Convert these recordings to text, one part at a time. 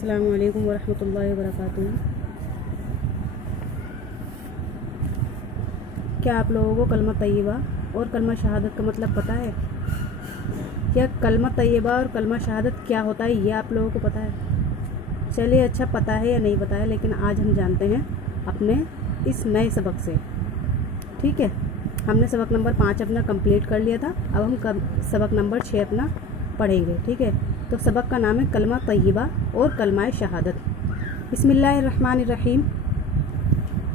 السلام علیکم ورحمۃ اللہ وبرکاتہ۔ کیا آپ لوگوں کو کلمہ طیبہ اور کلمہ شہادت کا مطلب پتہ ہے؟ کیا کلمہ طیبہ اور کلمہ شہادت کیا ہوتا ہے یہ آپ لوگوں کو پتہ ہے؟ چلیے اچھا پتہ ہے یا نہیں پتہ ہے، لیکن آج ہم جانتے ہیں اپنے اس نئے سبق سے، ٹھیک ہے؟ ہم نے سبق نمبر 5 اپنا کمپلیٹ کر لیا تھا، اب ہم سبق نمبر 6 اپنا پڑھیں گے، ٹھیک ہے؟ تو سبق کا نام ہے کلمہ طیبہ اور کلمہ شہادت۔ بسم اللہ الرحمن الرحیم۔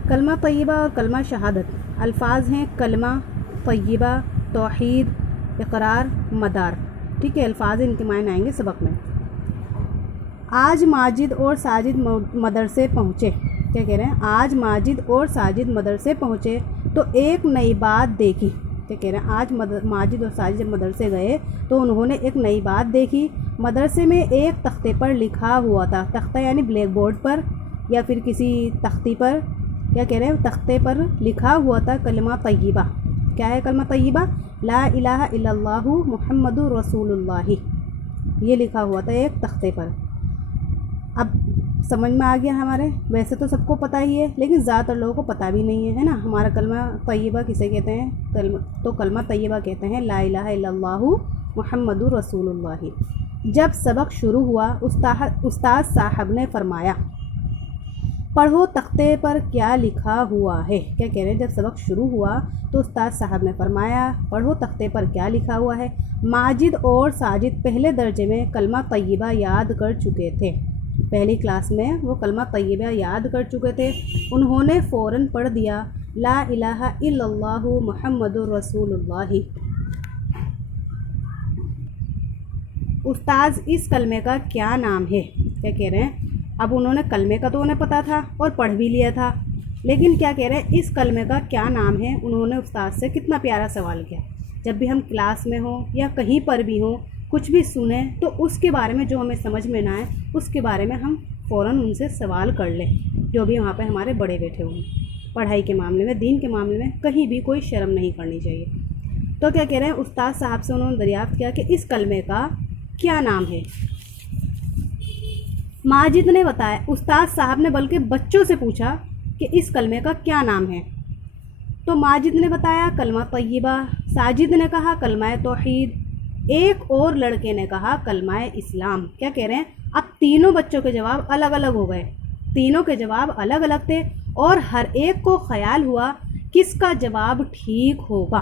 کلمہ طیبہ اور کلمہ شہادت الفاظ ہیں کلمہ طیبہ، توحید، اقرار، مدار، ٹھیک ہے؟ الفاظ ان کے معنی آئیں گے سبق میں۔ آج ماجد اور ساجد مدرسے پہنچے، کیا کہہ رہے ہیں؟ آج ماجد اور ساجد مدرسے پہنچے تو ایک نئی بات دیکھی، کیا کہہ رہے ہیں؟ آج ماجد اور ساجد جب مدرسے گئے تو انہوں نے ایک نئی بات دیکھی۔ مدرسے میں ایک تختے پر لکھا ہوا تھا، تختہ یعنی بلیک بورڈ پر یا پھر کسی تختی پر، کیا کہہ رہے ہیں؟ تختے پر لکھا ہوا تھا کلمہ طیبہ۔ کیا ہے کلمہ طیبہ؟ لا الہ الا اللہ محمد رسول اللہ، یہ لکھا ہوا تھا ایک تختے پر۔ اب سمجھ میں آ گیا ہمارے؟ ویسے تو سب کو پتہ ہی ہے، لیکن زیادہ تر لوگوں کو پتہ بھی نہیں ہے نا ہمارا کلمہ طیبہ کسے کہتے ہیں؟ تو کلمہ طیبہ کہتے ہیں لا الہ الا اللہ محمد رسول اللہ۔ جب سبق شروع ہوا استاد صاحب نے فرمایا پڑھو تختے پر کیا لکھا ہوا ہے، کیا کہہ رہے ہیں؟ جب سبق شروع ہوا تو استاد صاحب نے فرمایا پڑھو تختے پر کیا لکھا ہوا ہے۔ ماجد اور ساجد پہلے درجے میں کلمہ طیبہ یاد کر چکے تھے، پہلی کلاس میں وہ کلمہ طیبہ یاد کر چکے تھے۔ انہوں نے فوراً پڑھ دیا لا الہ الا اللہ محمد رسول اللہ۔ استاذ اس کلمے کا کیا نام ہے، کیا کہہ رہے ہیں؟ اب انہوں نے کلمے کا تو انہیں پتہ تھا اور پڑھ بھی لیا تھا، لیکن کیا کہہ رہے ہیں؟ اس کلمے کا کیا نام ہے؟ انہوں نے استاد سے کتنا پیارا سوال کیا۔ جب بھی ہم کلاس میں ہوں یا کہیں پر بھی ہوں، کچھ بھی سنیں تو اس کے بارے میں جو ہمیں سمجھ میں نہ آئے اس کے بارے میں ہم فوراً ان سے سوال کر لیں، جو بھی وہاں پہ ہمارے بڑے بیٹھے ہوئے ہیں۔ پڑھائی کے معاملے میں، دین کے معاملے میں کہیں بھی کوئی شرم نہیں کرنی چاہیے۔ تو کیا کہہ رہے ہیں؟ استاد صاحب سے انہوں نے دریافت کیا کہ اس کلمے کا کیا نام ہے۔ ماجد نے بتایا، استاد صاحب نے بلکہ بچوں سے پوچھا کہ اس کلمے کا کیا نام ہے، تو ماجد نے بتایا کلمہ طیبہ، ساجد نے کہا کلمہ توحید، ایک اور لڑکے نے کہا کلمہ اسلام۔ کیا کہہ رہے ہیں؟ اب تینوں بچوں کے جواب الگ الگ ہو گئے، تینوں کے جواب الگ الگ تھے اور ہر ایک کو خیال ہوا کس کا جواب ٹھیک ہوگا۔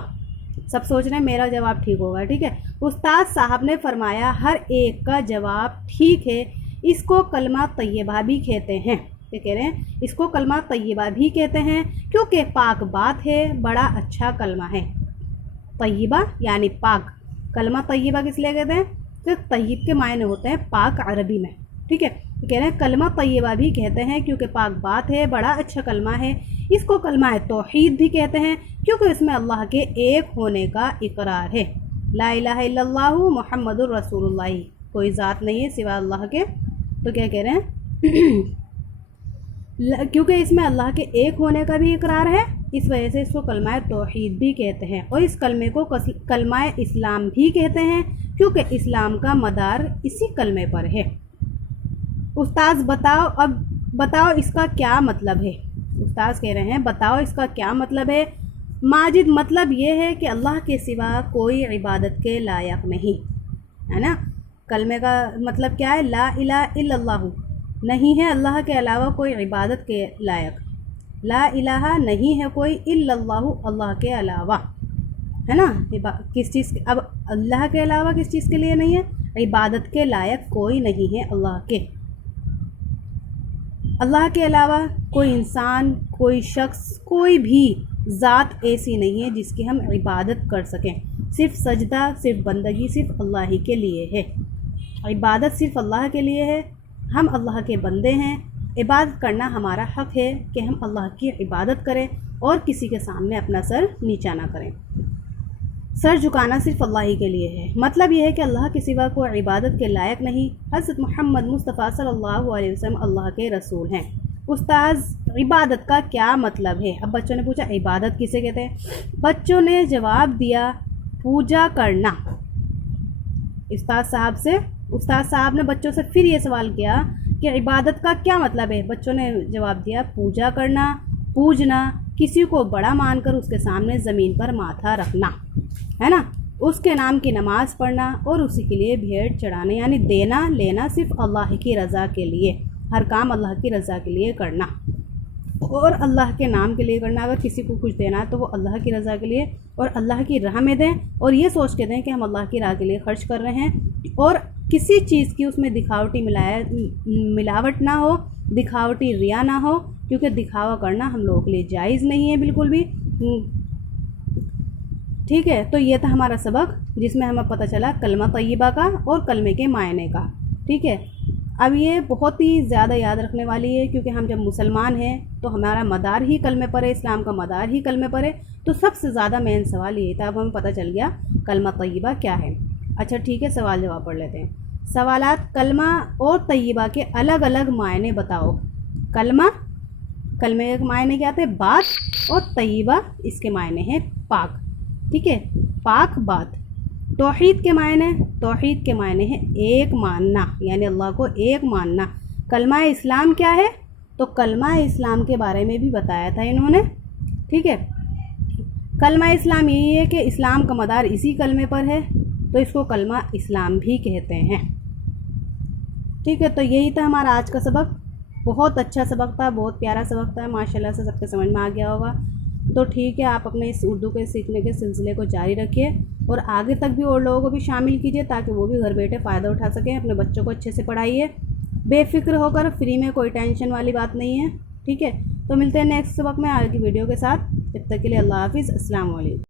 سب سوچ رہے ہیں میرا جواب ٹھیک ہوگا، ٹھیک ہے؟ استاد صاحب نے فرمایا ہر ایک کا جواب ٹھیک ہے، اس کو کلمہ طیبہ بھی کہتے ہیں۔ کیا کہہ رہے ہیں؟ اس کو کلمہ طیبہ بھی کہتے ہیں کیونکہ پاک بات ہے، بڑا اچھا کلمہ ہے۔ طیبہ یعنی پاک، کلمہ طیبہ کس لیے کہتے ہیں؟ کہ طیب کے معنی ہوتے ہیں پاک عربی میں، ٹھیک ہے؟ کہہ رہے ہیں کلمہ طیبہ بھی کہتے ہیں کیونکہ پاک بات ہے، بڑا اچھا کلمہ ہے۔ اس کو کلمہ توحید بھی کہتے ہیں کیونکہ اس میں اللہ کے ایک ہونے کا اقرار ہے۔ لا الہ الا اللہ محمد الرسول اللہ، کوئی ذات نہیں ہے سوا اللہ کے۔ تو کیا کہہ رہے ہیں؟ کیونکہ اس میں اللہ کے ایک ہونے کا بھی اقرار ہے، اس وجہ سے اس کو کلمہ توحید بھی کہتے ہیں، اور اس کلمے کو کلمہ اسلام بھی کہتے ہیں کیونکہ اسلام کا مدار اسی کلمے پر ہے۔ استاذ بتاؤ اس کا کیا مطلب ہے۔ استاذ کہہ رہے ہیں بتاؤ اس کا کیا مطلب ہے۔ ماجد مطلب یہ ہے کہ اللہ کے سوا کوئی عبادت کے لائق نہیں، ہے نا؟ کلمے کا مطلب کیا ہے؟ لا الہ الا اللہ، نہیں ہے اللہ کے علاوہ کوئی عبادت کے لائق، لا الہ نہیں ہے کوئی الا اللہ، اللہ کے علاوہ، ہے نا؟ کس چیز اب اللہ کے علاوہ کس چیز کے لیے نہیں ہے؟ عبادت کے لائق کوئی نہیں ہے اللہ کے۔ اللہ کے علاوہ کوئی انسان، کوئی شخص، کوئی بھی ذات ایسی نہیں ہے جس کی ہم عبادت کر سکیں۔ صرف سجدہ، صرف بندگی صرف اللہ ہی کے لیے ہے، عبادت صرف اللہ کے لیے ہے۔ ہم اللہ کے بندے ہیں، عبادت کرنا ہمارا حق ہے کہ ہم اللہ کی عبادت کریں اور کسی کے سامنے اپنا سر نیچا نہ کریں۔ سر جھکانا صرف اللہ ہی کے لیے ہے۔ مطلب یہ ہے کہ اللہ کے سوا کوئی عبادت کے لائق نہیں۔ حضرت محمد مصطفیٰ صلی اللہ علیہ وسلم اللہ کے رسول ہیں۔ استاذ عبادت کا کیا مطلب ہے؟ اب بچوں نے پوچھا عبادت کسے کہتے ہیں؟ بچوں نے جواب دیا پوجا کرنا۔ استاد صاحب نے بچوں سے پھر یہ سوال کیا کہ عبادت کا کیا مطلب ہے؟ بچوں نے جواب دیا پوجا کرنا، پوجنا، کسی کو بڑا مان کر اس کے سامنے زمین پر ماتھا رکھنا، ہے نا، اس کے نام کی نماز پڑھنا اور اسی کے لیے بھیڑ چڑھانے، یعنی دینا لینا صرف اللہ کی رضا کے لیے، ہر کام اللہ کی رضا کے لیے کرنا اور اللہ کے نام کے لیے کرنا۔ اگر کسی کو کچھ دینا ہے تو وہ اللہ کی رضا کے لیے اور اللہ کی راہ میں دیں، اور یہ سوچ کے دیں کہ ہم اللہ کی راہ کے لیے خرچ کر رہے ہیں، اور کسی چیز کی اس میں دکھاوٹی ملاوٹ نہ ہو، دکھاوٹی ریا نہ ہو، کیونکہ دکھاوا کرنا ہم لوگوں کے لیے جائز نہیں ہے بالکل بھی۔ ٹھیک ہے، تو یہ تھا ہمارا سبق جس میں ہمیں پتہ چلا کلمہ طیبہ کا اور کلمے کے معنی کا۔ ٹھیک ہے، اب یہ بہت ہی زیادہ یاد رکھنے والی ہے، کیونکہ ہم جب مسلمان ہیں تو ہمارا مدار ہی کلمے پر ہے، اسلام کا مدار ہی کلمے پر ہے، تو سب سے زیادہ مین سوال یہ تھا۔ اب ہمیں پتہ چل گیا کلمہ طیبہ کیا ہے۔ اچھا ٹھیک ہے، سوال جواب پڑھ لیتے ہیں۔ سوالات: کلمہ اور طیبہ کے الگ الگ معنی بتاؤ۔ کلمے کے معنی کیا تھے؟ بات، اور طیبہ اس کے معنی ہیں پاک۔ ٹھیک ہے، پاک بات۔ توحید کے معنی ہیں ایک ماننا، یعنی اللہ کو ایک ماننا۔ کلمہ اسلام کیا ہے؟ تو کلمہ اسلام کے بارے میں بھی بتایا تھا انہوں نے۔ ٹھیک ہے، کلمہ اسلام یہی ہے کہ اسلام کا مدار اسی کلمے پر ہے، تو اس کو کلمہ اسلام بھی کہتے ہیں۔ ٹھیک ہے، تو یہی تھا ہمارا آج کا سبق۔ بہت اچھا سبق تھا، بہت پیارا سبق تھا، ماشاءاللہ سے سب کے سمجھ میں آ گیا ہوگا۔ تو ٹھیک ہے، آپ اپنے اس اردو کے سیکھنے کے سلسلے کو جاری رکھیے اور آگے تک بھی اور لوگوں کو بھی شامل کیجیے تاکہ وہ بھی گھر بیٹھے فائدہ اٹھا سکیں۔ اپنے بچوں کو اچھے سے پڑھائیے، بے فکر ہو کر، فری میں، کوئی ٹینشن والی بات نہیں ہے۔ ٹھیک ہے، تو ملتے ہیں نیکسٹ سبق میں آگے کی ویڈیو کے ساتھ۔ تب تک کے لیے اللہ حافظ، السلام علیکم۔